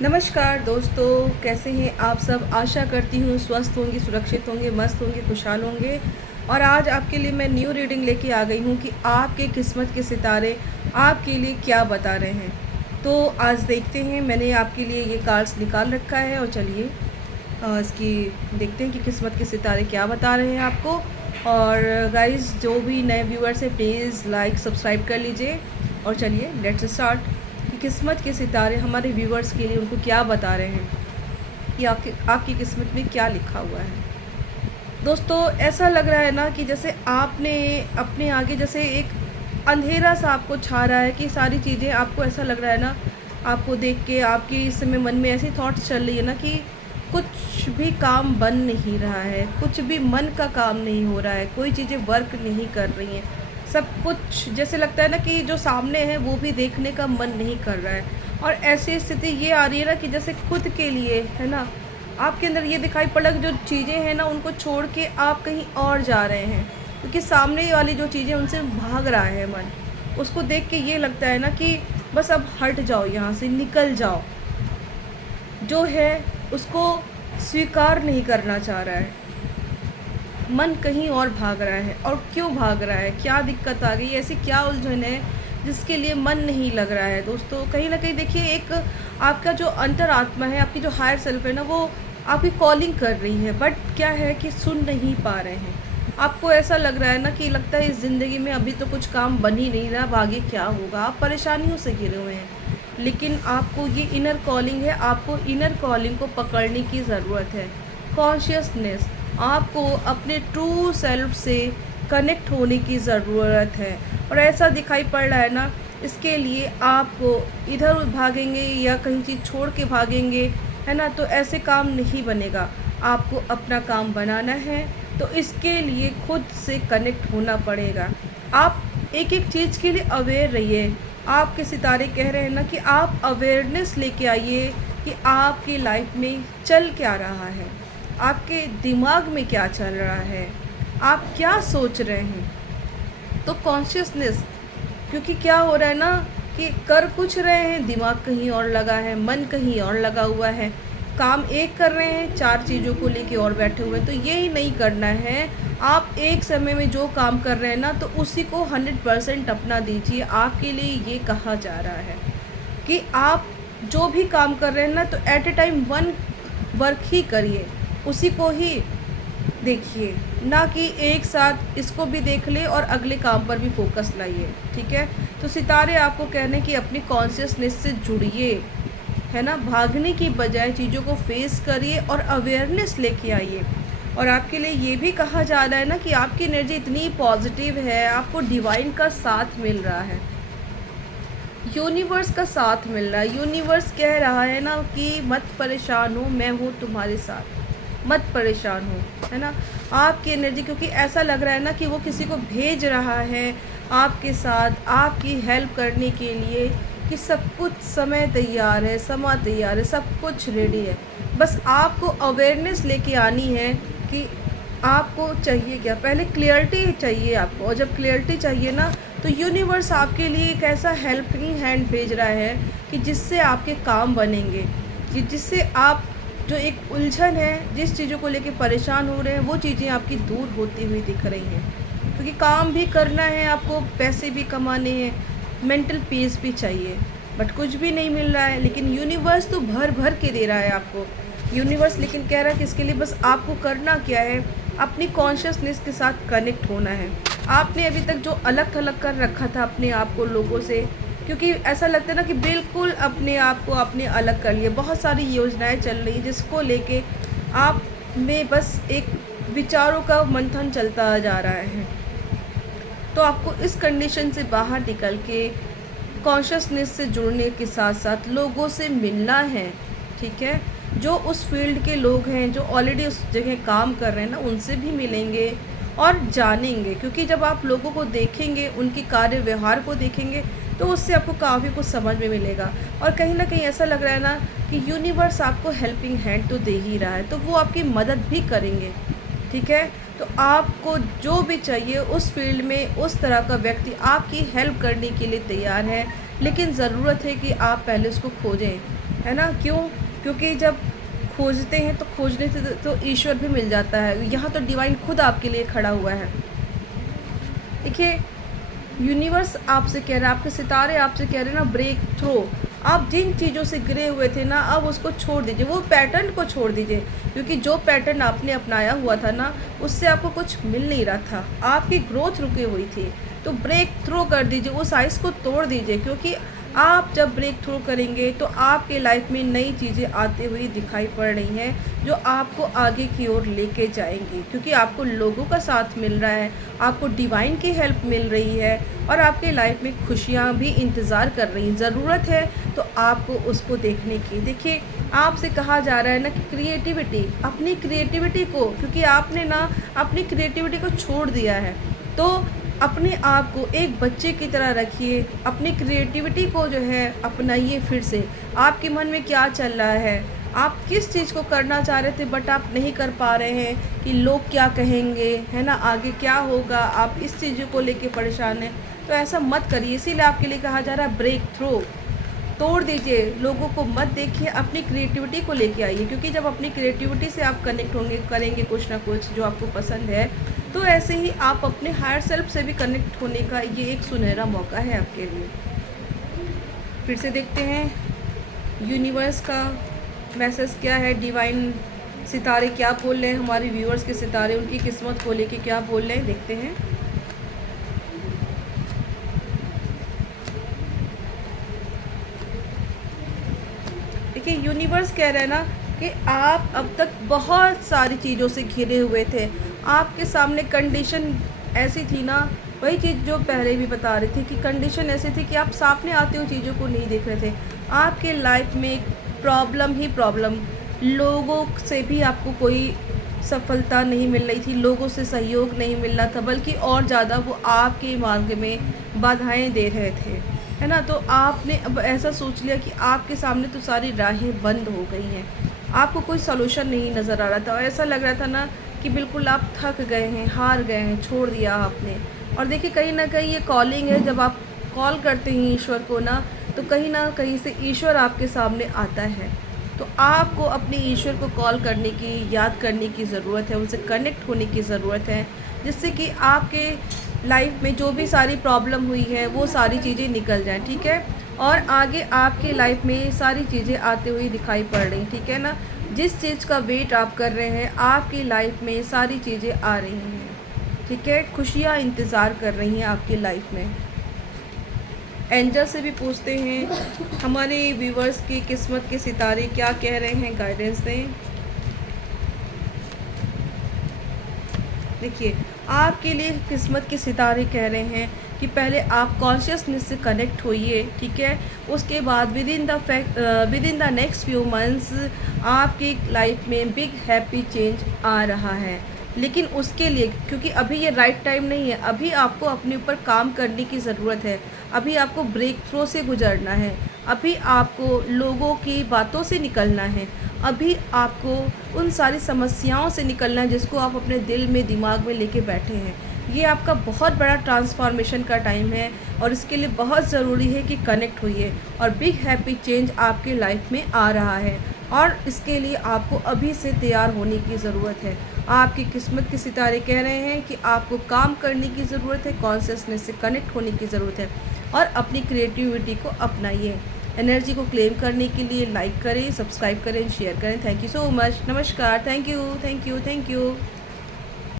नमस्कार दोस्तों, कैसे हैं आप सब। आशा करती हूँ स्वस्थ होंगे, सुरक्षित होंगे, मस्त होंगे, खुशहाल होंगे। और आज आपके लिए मैं न्यू रीडिंग लेके आ गई हूँ कि आपके किस्मत के सितारे आपके लिए क्या बता रहे हैं। तो आज देखते हैं, मैंने आपके लिए ये कार्ड्स निकाल रखा है और चलिए इसकी देखते हैं कि किस्मत के सितारे क्या बता रहे हैं आपको। और गाइस, जो भी नए व्यूअर्स हैं प्लीज़ लाइक सब्सक्राइब कर लीजिए। और चलिए लेट्स स्टार्ट कि किस्मत के सितारे हमारे व्यूअर्स के लिए उनको क्या बता रहे हैं कि आपकी किस्मत में क्या लिखा हुआ है। दोस्तों, ऐसा लग रहा है ना कि जैसे आपने अपने आगे जैसे एक अंधेरा सा आपको छा रहा है कि सारी चीज़ें आपको ऐसा लग रहा है ना, आपको देख के आपके इस समय मन में ऐसी थॉट्स चल रही है ना कि कुछ भी काम बन नहीं रहा है, कुछ भी मन का काम नहीं हो रहा है, कोई चीज़ें वर्क नहीं कर रही हैं। सब कुछ जैसे लगता है ना कि जो सामने है वो भी देखने का मन नहीं कर रहा है। और ऐसी स्थिति ये आ रही है ना कि जैसे खुद के लिए है ना, आपके अंदर ये दिखाई पड़ा कि जो चीज़ें हैं ना उनको छोड़ के आप कहीं और जा रहे हैं, क्योंकि सामने वाली जो चीज़ें उनसे भाग रहा है मन। उसको देख के ये लगता है ना कि बस अब हट जाओ, यहाँ से निकल जाओ। जो है उसको स्वीकार नहीं करना चाह रहा है, मन कहीं और भाग रहा है। और क्यों भाग रहा है, क्या दिक्कत आ गई, ऐसी क्या उलझन है जिसके लिए मन नहीं लग रहा है। दोस्तों, कहीं ना कहीं देखिए, एक आपका जो अंतरात्मा है, आपकी जो हायर सेल्फ है ना, वो आपकी कॉलिंग कर रही है, बट क्या है कि सुन नहीं पा रहे हैं। आपको ऐसा लग रहा है ना कि लगता है इस ज़िंदगी में अभी तो कुछ काम बन ही नहीं रहा, अब आगे क्या होगा। आप परेशानियों से घिरे हुए हैं, लेकिन आपको ये इनर कॉलिंग है, आपको इनर कॉलिंग को पकड़ने की ज़रूरत है। कॉन्शियसनेस, आपको अपने ट्रू सेल्फ से कनेक्ट होने की ज़रूरत है। और ऐसा दिखाई पड़ रहा है ना, इसके लिए आपको इधर भागेंगे या कहीं चीज़ छोड़ के भागेंगे, है ना, तो ऐसे काम नहीं बनेगा। आपको अपना काम बनाना है, तो इसके लिए खुद से कनेक्ट होना पड़ेगा। आप एक एक चीज़ के लिए अवेयर रहिए। आपके सितारे कह रहे हैं ना कि आप अवेयरनेस लेके आइए कि आपकी लाइफ में चल क्या रहा है, आपके दिमाग में क्या चल रहा है, आप क्या सोच रहे हैं। तो कॉन्शियसनेस, क्योंकि क्या हो रहा है ना कि कर कुछ रहे हैं, दिमाग कहीं और लगा है, मन कहीं और लगा हुआ है। काम एक कर रहे हैं, चार चीज़ों को लेके और बैठे हुए हैं। तो यही नहीं करना है। आप एक समय में जो काम कर रहे हैं ना, तो उसी को 100% अपना दीजिए। आपके लिए ये कहा जा रहा है कि आप जो भी काम कर रहे हैं ना, तो at a time one work ही करिए, उसी को ही देखिए, ना कि एक साथ इसको भी देख ले और अगले काम पर भी फोकस लाइए। ठीक है, तो सितारे आपको कहने की अपनी कॉन्शियसनेस से जुड़िए, है ना, भागने की बजाय चीज़ों को फेस करिए और अवेयरनेस लेके आइए। और आपके लिए ये भी कहा जा रहा है ना कि आपकी एनर्जी इतनी पॉजिटिव है, आपको डिवाइन का साथ मिल रहा है, यूनिवर्स का साथ मिल रहा है। यूनिवर्स कह रहा है ना कि मत परेशान हो, मैं हूँ तुम्हारे साथ, मत परेशान हो, है ना। आपकी एनर्जी, क्योंकि ऐसा लग रहा है ना कि वो किसी को भेज रहा है आपके साथ आपकी हेल्प करने के लिए, कि सब कुछ समय तैयार है, समय तैयार है, सब कुछ रेडी है। बस आपको अवेयरनेस लेके आनी है कि आपको चाहिए क्या। पहले क्लियरिटी चाहिए आपको, और जब क्लियरिटी चाहिए ना, तो यूनिवर्स आपके लिए एक ऐसा हेल्पिंग हैंड भेज रहा है कि जिससे आपके काम बनेंगे, कि जिससे आप जो एक उलझन है, जिस चीज़ों को लेके परेशान हो रहे हैं, वो चीज़ें आपकी दूर होती हुई दिख रही हैं। क्योंकि काम भी करना है आपको, पैसे भी कमाने हैं, मेंटल पीस भी चाहिए, बट कुछ भी नहीं मिल रहा है। लेकिन यूनिवर्स तो भर भर के दे रहा है आपको। यूनिवर्स लेकिन कह रहा है कि इसके लिए बस आपको करना क्या है, अपनी कॉन्शियसनेस के साथ कनेक्ट होना है। आपने अभी तक जो अलग थलग कर रखा था अपने आप को लोगों से, क्योंकि ऐसा लगता है ना कि बिल्कुल अपने आप को आपने अलग कर लिया। बहुत सारी योजनाएं चल रही जिसको लेके आप में बस एक विचारों का मंथन चलता जा रहा है। तो आपको इस कंडीशन से बाहर निकल के कॉन्शियसनेस से जुड़ने के साथ साथ लोगों से मिलना है। ठीक है, जो उस फील्ड के लोग हैं, जो ऑलरेडी उस जगह काम कर रहे हैं ना, उनसे भी मिलेंगे और जानेंगे। क्योंकि जब आप लोगों को देखेंगे, उनकी कार्य व्यवहार को देखेंगे, तो उससे आपको काफ़ी कुछ समझ में मिलेगा। और कहीं ना कहीं ऐसा लग रहा है ना कि यूनिवर्स आपको हेल्पिंग हैंड तो दे ही रहा है, तो वो आपकी मदद भी करेंगे। ठीक है, तो आपको जो भी चाहिए उस फील्ड में उस तरह का व्यक्ति आपकी हेल्प करने के लिए तैयार है। लेकिन ज़रूरत है कि आप पहले उसको खोजें, है ना? क्यों? क्योंकि जब खोजते हैं तो खोजने से तो ईश्वर भी मिल जाता है। यहाँ तो डिवाइन खुद आपके लिए खड़ा हुआ है। देखिए, यूनिवर्स आपसे कह रहा है, आपके सितारे आपसे कह रहे हैं ना, ब्रेक थ्रू। आप जिन चीज़ों से घिरे हुए थे ना, अब उसको छोड़ दीजिए, वो पैटर्न को छोड़ दीजिए, क्योंकि जो पैटर्न आपने अपनाया हुआ था ना, उससे आपको कुछ मिल नहीं रहा था, आपकी ग्रोथ रुकी हुई थी। तो ब्रेक थ्रू कर दीजिए, उस आइस को तोड़ दीजिए, क्योंकि आप जब ब्रेक थ्रू करेंगे तो आपके लाइफ में नई चीज़ें आते हुए दिखाई पड़ रही हैं, जो आपको आगे की ओर लेके जाएंगी, क्योंकि आपको लोगों का साथ मिल रहा है, आपको डिवाइन की हेल्प मिल रही है, और आपके लाइफ में खुशियाँ भी इंतज़ार कर रही हैं। ज़रूरत है तो आपको उसको देखने की। देखिए, आपसे कहा जा रहा है ना कि क्रिएटिविटी, अपनी क्रिएटिविटी को, क्योंकि आपने ना अपनी क्रिएटिविटी को छोड़ दिया है, तो अपने आप को एक बच्चे की तरह रखिए, अपनी क्रिएटिविटी को जो है अपनाइए फिर से। आपके मन में क्या चल रहा है? आप किस चीज़ को करना चाह रहे थे बट आप नहीं कर पा रहे हैं कि लोग क्या कहेंगे, है ना? आगे क्या होगा? आप इस चीज़ों को लेके परेशान हैं, तो ऐसा मत करिए। इसीलिए आपके लिए कहा जा रहा है ब्रेक थ्रू। तोड़ दीजिए, लोगों को मत देखिए, अपनी क्रिएटिविटी को लेके आइए, क्योंकि जब अपनी क्रिएटिविटी से आप कनेक्ट होंगे, करेंगे कुछ ना कुछ जो आपको पसंद है, तो ऐसे ही आप अपने हायर सेल्फ से भी कनेक्ट होने का ये एक सुनहरा मौका है आपके लिए। फिर से देखते हैं यूनिवर्स का मैसेज क्या है, डिवाइन सितारे क्या बोल रहे हैं, हमारे व्यूअर्स के सितारे उनकी किस्मत को लेके क्या बोल रहे हैं, देखते हैं। देखिए, यूनिवर्स कह रहे हैं ना कि आप अब तक बहुत सारी चीज़ों से घिरे हुए थे, आपके सामने कंडीशन ऐसी थी ना, वही चीज़ जो पहले भी बता रही थी कि कंडीशन ऐसी थी कि आप सामने आती हुई चीज़ों को नहीं देख रहे थे। आपके लाइफ में प्रॉब्लम ही प्रॉब्लम, लोगों से भी आपको कोई सफलता नहीं मिल रही थी, लोगों से सहयोग नहीं मिल रहा था, बल्कि और ज़्यादा वो आपके मार्ग में बाधाएं दे रहे थे, है ना? तो आपने अब ऐसा सोच लिया कि आपके सामने तो सारी राहें बंद हो गई हैं, आपको कोई सॉल्यूशन नहीं नज़र आ रहा था, और ऐसा लग रहा था ना कि बिल्कुल आप थक गए हैं, हार गए हैं, छोड़ दिया आपने। और देखिए, कहीं ना कहीं ये कॉलिंग है, जब आप कॉल करते हैं ईश्वर को ना, तो कहीं ना कहीं से ईश्वर आपके सामने आता है। तो आपको अपने ईश्वर को कॉल करने की, याद करने की ज़रूरत है, उनसे कनेक्ट होने की ज़रूरत है, जिससे कि आपके लाइफ में जो भी सारी प्रॉब्लम हुई है वो सारी चीज़ें निकल जाएं, ठीक है? और आगे आपके लाइफ में सारी चीज़ें आते हुए दिखाई पड़ रही, ठीक है ना? जिस चीज़ का वेट आप कर रहे हैं, आपकी लाइफ में सारी चीज़ें आ रही हैं, ठीक है? खुशियाँ इंतज़ार कर रही हैं आपकी लाइफ में। एंजल से भी पूछते हैं हमारे व्यूवर्स की किस्मत के सितारे क्या कह रहे हैं, गाइडेंस दें। देखिए, आपके लिए किस्मत के सितारे कह रहे हैं कि पहले आप कॉन्शियसनेस से कनेक्ट होइए, ठीक है? उसके बाद with in the next few months आपकी लाइफ में बिग हैप्पी चेंज आ रहा है। लेकिन उसके लिए, क्योंकि अभी ये राइट टाइम नहीं है, अभी आपको अपने ऊपर काम करने की ज़रूरत है, अभी आपको ब्रेक थ्रू से गुजरना है, अभी आपको लोगों की बातों से निकलना है, अभी आपको उन सारी समस्याओं से निकलना है जिसको आप अपने दिल में, दिमाग में लेके बैठे हैं। ये आपका बहुत बड़ा ट्रांसफॉर्मेशन का टाइम है, और इसके लिए बहुत ज़रूरी है कि कनेक्ट होइए, और बिग हैप्पी चेंज आपके लाइफ में आ रहा है, और इसके लिए आपको अभी से तैयार होने की ज़रूरत है। आपकी किस्मत के सितारे कह रहे हैं कि आपको काम करने की ज़रूरत है, कॉन्शियसनेस से कनेक्ट होने की ज़रूरत है, और अपनी क्रिएटिविटी को अपनाइए। एनर्जी को क्लेम करने के लिए लाइक करें, सब्सक्राइब करें, शेयर करें। Thank you so much. नमस्कार। Thank you, thank you, thank you.